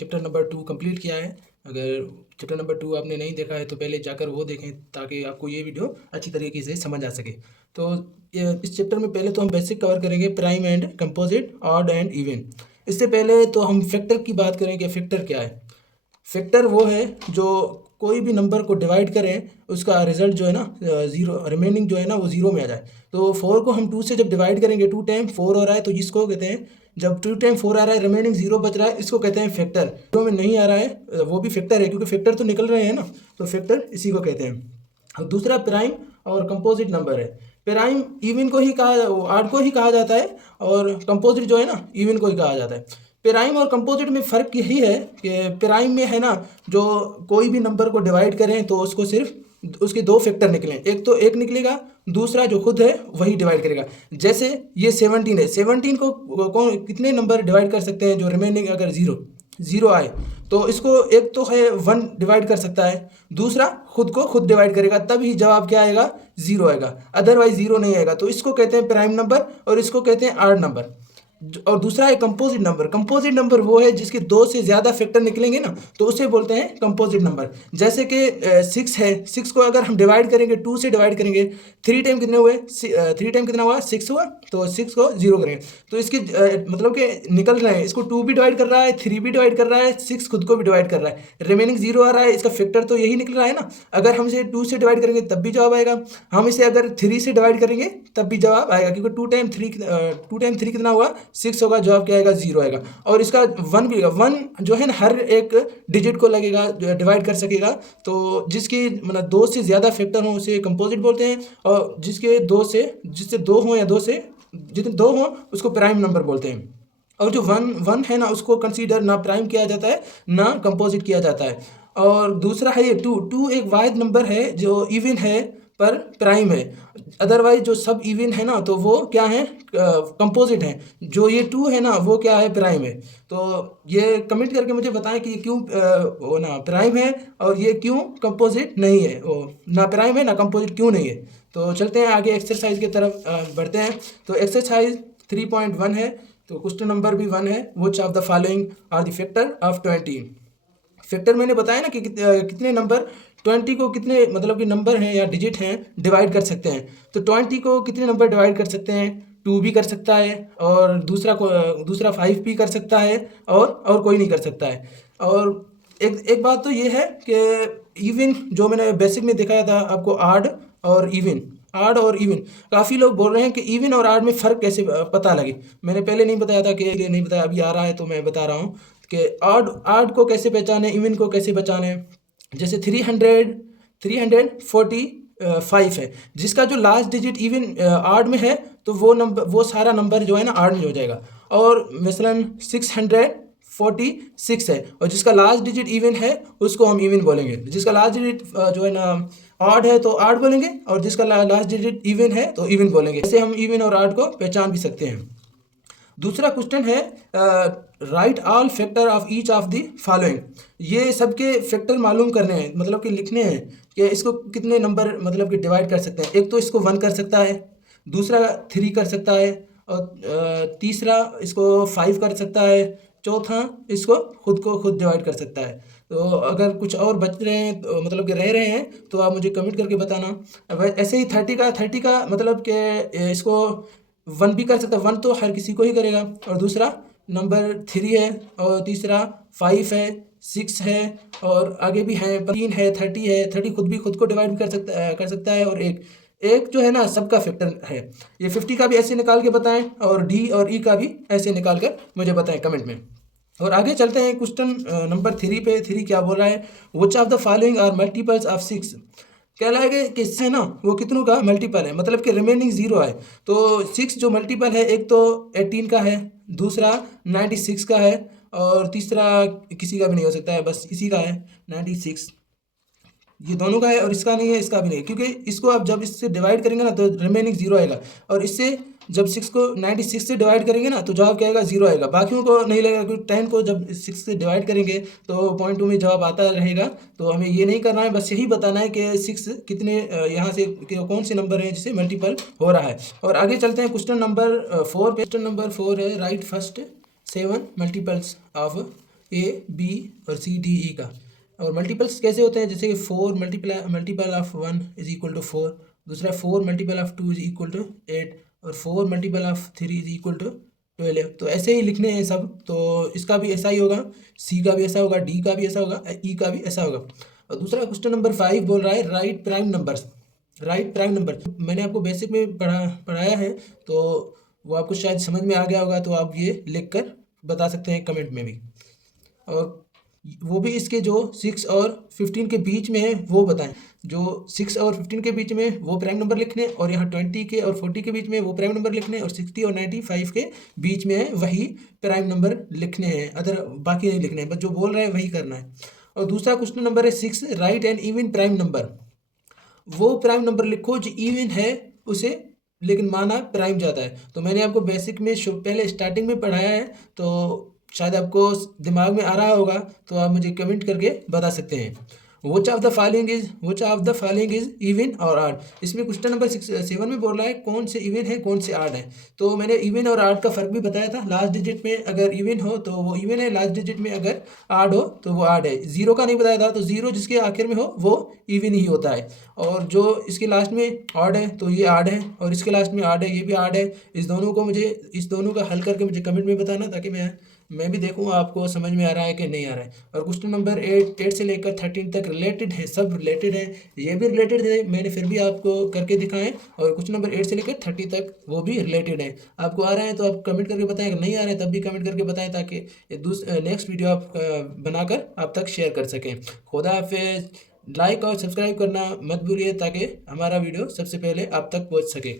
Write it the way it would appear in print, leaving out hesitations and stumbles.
Chapter number 2 complete किया है। अगर चैप्टर नंबर 2 आपने नहीं देखा है तो पहले जाकर वो देखें ताकि आपको ये वीडियो अच्छी तरीके से समझ आ सके। तो इस चैप्टर में पहले तो हम बेसिक कवर करेंगे, prime and composite, odd and even. इससे पहले तो हम फैक्टर की बात करेंगे। फैक्टर क्या है? फैक्टर वो है जो कोई भी नंबर को डिवाइड करें उसका रिजल्ट जो है ना ज़ीरो, रिमेनिंग जो है ना वो ज़ीरो में आ जाए। तो 4 को हम 2 से जब डिवाइड करेंगे, 2 टाइम 4 हो रहा है तो इसको कहते हैं, जब 2 टाइम 4 आ रहा है रिमेनिंग 0 बच रहा है, इसको कहते हैं फैक्टर। जीरो में नहीं आ रहा है वो भी फैक्टर है क्योंकि फैक्टर तो निकल रहे हैं ना, तो फैक्टर इसी को कहते हैं। और दूसरा प्राइम और कंपोजिट नंबर है। प्राइम इवन को ही कहा, आड को ही कहा जाता है, और कंपोजिट जो है ना इवन को ही कहा जाता है। प्राइम और कंपोजिट में फ़र्क यही है कि प्राइम में है ना, जो कोई भी नंबर को डिवाइड करें तो उसको सिर्फ उसके दो फैक्टर निकलें, एक तो एक निकलेगा, दूसरा जो खुद है वही डिवाइड करेगा। जैसे ये 17 है, 17 को कौन कितने नंबर डिवाइड कर सकते हैं? जो रिमेनिंग अगर ज़ीरो आए तो इसको एक तो है 1 डिवाइड कर सकता है, दूसरा खुद को खुद डिवाइड करेगा, तब ही जवाब क्या आएगा? 0 आएगा, अदरवाइज 0 नहीं आएगा। तो इसको कहते हैं प्राइम नंबर और इसको कहते हैं आड नंबर। और दूसरा है कंपोजिट नंबर। कंपोजिट नंबर वो है जिसके 2 से ज़्यादा फैक्टर निकलेंगे ना, तो उसे बोलते हैं कंपोजिट नंबर। जैसे कि 6 है, 6 को अगर हम डिवाइड करेंगे, 2 से डिवाइड करेंगे, 3 टाइम कितने हुए? 3 टाइम कितना हुआ? 6 हुआ, तो 6 को 0 करेंगे तो इसके मतलब कि निकल रहे हैं, इसको 2 भी डिवाइड कर रहा है, 3 भी डिवाइड कर रहा है, 6 खुद को भी डिवाइड कर रहा है, रिमेनिंग 0 आ रहा है, इसका फैक्टर तो यही निकल रहा है ना। अगर हम इसे 2 से डिवाइड करेंगे तब भी जवाब आएगा, हम इसे अगर 3 से डिवाइड करेंगे तब भी जवाब आएगा, क्योंकि 2 टाइम 3 कितना हुआ? 6 होगा, जवाब क्या आएगा? 0 आएगा। और इसका 1 भी, 1 जो है ना हर एक डिजिट को लगेगा, डिवाइड कर सकेगा। तो जिसकी मतलब 2 से ज़्यादा फैक्टर हों उसे कंपोजिट बोलते हैं, और जिससे 2 हों या 2 से जितने 2 हों उसको प्राइम नंबर बोलते हैं। और जो 1 है ना उसको कंसीडर ना प्राइम किया जाता है ना कंपोजिट किया जाता है। और दूसरा है ये 2 एक वाहिद नंबर है जो इवन है पर प्राइम है। अदरवाइज जो सब इवन है ना तो वो क्या है? कंपोजिट है। जो ये 2 है ना वो क्या है? प्राइम है। तो ये कमेंट करके मुझे बताएं कि ये क्यों वो ना प्राइम है और ये क्यों कंपोजिट नहीं है, वो ना प्राइम है ना कंपोजिट क्यों नहीं है। तो चलते हैं आगे एक्सरसाइज की तरफ बढ़ते हैं। तो एक्सरसाइज 3.1 है, तो क्वेश्चन नंबर भी 1 है। Which of the following are the factor of 20? Factor मैंने बताया ना कि कितने नंबर 20 को कितने मतलब कि नंबर हैं या डिजिट हैं डिवाइड कर सकते हैं। तो 20 को कितने नंबर डिवाइड कर सकते हैं? 2 भी कर सकता है, और दूसरा 5 भी कर सकता है, और कोई नहीं कर सकता है। और एक बात तो ये है कि इवन जो मैंने बेसिक में दिखाया था आपको, आड और इवन काफ़ी लोग बोल रहे हैं कि इवन और आड में फ़र्क कैसे पता लगे। मैंने पहले नहीं बताया था, कि नहीं बताया, अभी आ रहा है तो मैं बता रहा हूँ कि आड को कैसे पहचाने, इवन को कैसे पहचाने। जैसे 345 है, जिसका जो लास्ट डिजिट इवन आड में है तो वो सारा नंबर जो है ना आड में हो जाएगा। और मसलन 646 है और जिसका लास्ट डिजिट इवन है उसको हम इवन बोलेंगे। जिसका लास्ट डिजिट जो है ना आड है तो आड बोलेंगे, और जिसका लास्ट डिजिट इवन है तो इवन बोलेंगे। ऐसे हम इवन और आड को पहचान भी सकते हैं। दूसरा क्वेश्चन है right all factor of each of the following. ये सबके फैक्टर मालूम करने हैं, मतलब कि लिखने हैं कि इसको कितने नंबर मतलब कि डिवाइड कर सकते हैं। एक तो इसको 1 कर सकता है, दूसरा 3 कर सकता है, और तीसरा इसको 5 कर सकता है, चौथा इसको खुद को खुद डिवाइड कर सकता है। तो अगर कुछ और बच रहे हैं तो मतलब कि रह रहे हैं तो आप मुझे कमेंट करके बताना। ऐसे ही 30 का मतलब कि इसको 1 भी कर सकता है, 1 तो हर किसी को ही करेगा, और दूसरा नंबर 3 है, और तीसरा 5 है, 6 है, और आगे भी है 3 है, 30 है। 30 खुद को डिवाइड भी कर सकता है, और एक जो है ना सबका फैक्टर है। ये 50 का भी ऐसे निकाल के बताएं, और डी और ई का भी ऐसे निकाल कर मुझे बताएं कमेंट में। और आगे चलते हैं क्वेश्चन नंबर 3 पे। 3 क्या बोल रहा है? Which of the following are multiples of 6? क्या लगेगा कि इससे ना वो कितनों का मल्टीपल है, मतलब कि रिमेनिंग 0 है। तो 6 जो मल्टीपल है, एक तो 18 का है, दूसरा 96 का है, और तीसरा किसी का भी नहीं हो सकता है, बस इसी का है 96। ये दोनों का है और इसका नहीं है, इसका भी नहीं है, क्योंकि इसको आप जब इससे डिवाइड करेंगे ना तो रिमेनिंग 0 आएगा, और इससे जब 6 को 96 से डिवाइड करेंगे ना तो जवाब क्या आएगा? 0 आएगा। बाकियों को नहीं लगेगा, क्योंकि 10 को जब 6 से डिवाइड करेंगे तो 0.2 में जवाब आता रहेगा। तो हमें ये नहीं करना है, बस यही बताना है कि 6 कितने यहाँ से कौन से नंबर हैं जिससे मल्टीपल हो रहा है। और आगे चलते हैं क्वेश्चन नंबर 4 पे। क्वेश्चन नंबर 4 है right first 7 multiples of B और C D E का। और मल्टीपल्स कैसे होते हैं, जैसे कि 4 multiple of 1 is equal to 4, दूसरा 4 multiple of 2 is equal to 8 और 4 multiple of 3 is equal to 12। तो ऐसे ही लिखने हैं सब। तो इसका भी ऐसा ही होगा, C का भी ऐसा होगा, D का भी ऐसा होगा, E का भी ऐसा होगा। और दूसरा क्वेश्चन नंबर 5 बोल रहा है right prime numbers. Right prime number मैंने आपको बेसिक में पढ़ाया है, तो वो आपको शायद समझ में आ गया होगा, तो आप ये लिख कर बता सकते हैं कमेंट में भी। और वो भी इसके जो 6 और 15 के बीच में है वो बताएं। जो 6 और 15 के बीच में वो प्राइम नंबर लिखने, और यहाँ 20 के और 40 के बीच में वो प्राइम नंबर लिखने, और 60 और 95 के बीच में है वही प्राइम नंबर लिखने हैं, अदर बाकी नहीं लिखने हैं, बस जो बोल रहे हैं वही करना है। और दूसरा क्वेश्चन नंबर है 6, write an even prime number. वो प्राइम नंबर लिखो जो इवन है उसे, लेकिन माना प्राइम जाता है। तो मैंने आपको बेसिक में पहले स्टार्टिंग में पढ़ाया है, तो शायद आपको दिमाग में आ रहा होगा, तो आप मुझे कमेंट करके बता सकते हैं। विच of the following is even और आड। इसमें क्वेश्चन नंबर 7 में बोल रहा है कौन से इवन है कौन से आड है। तो मैंने इवन और आड का फर्क भी बताया था। लास्ट डिजिट में अगर इवन हो तो वो इवन है, लास्ट डिजिट में अगर आड हो तो वो आड है। जीरो का नहीं बताया था, तो जीरो जिसके आखिर में हो वो इवन ही होता है। और जो इसके लास्ट में आड है तो ये आड है, और इसके लास्ट में आड है ये भी आड है। इस दोनों का हल करके मुझे कमेंट में बताना, ताकि मैं भी देखूँ आपको समझ में आ रहा है कि नहीं आ रहा है। और क्वेश्चन नंबर 8 से लेकर 13 तक रिलेटेड है, सब रिलेटेड है, ये भी रिलेटेड है, मैंने फिर भी आपको करके दिखाएं। और क्वेश्चन नंबर 8 से लेकर 30 तक वो भी रिलेटेड है। आपको आ रहा है तो आप कमेंट करके बताएं, अगर नहीं आ रहा है तब भी कमेंट करके बताएं, ताकि नेक्स्ट वीडियो आप बनाकर आप तक शेयर कर सकें। खुदा हाफिज़। लाइक और सब्सक्राइब करना मत भूलिए, ताकि हमारा वीडियो सबसे पहले आप तक पहुँच सके।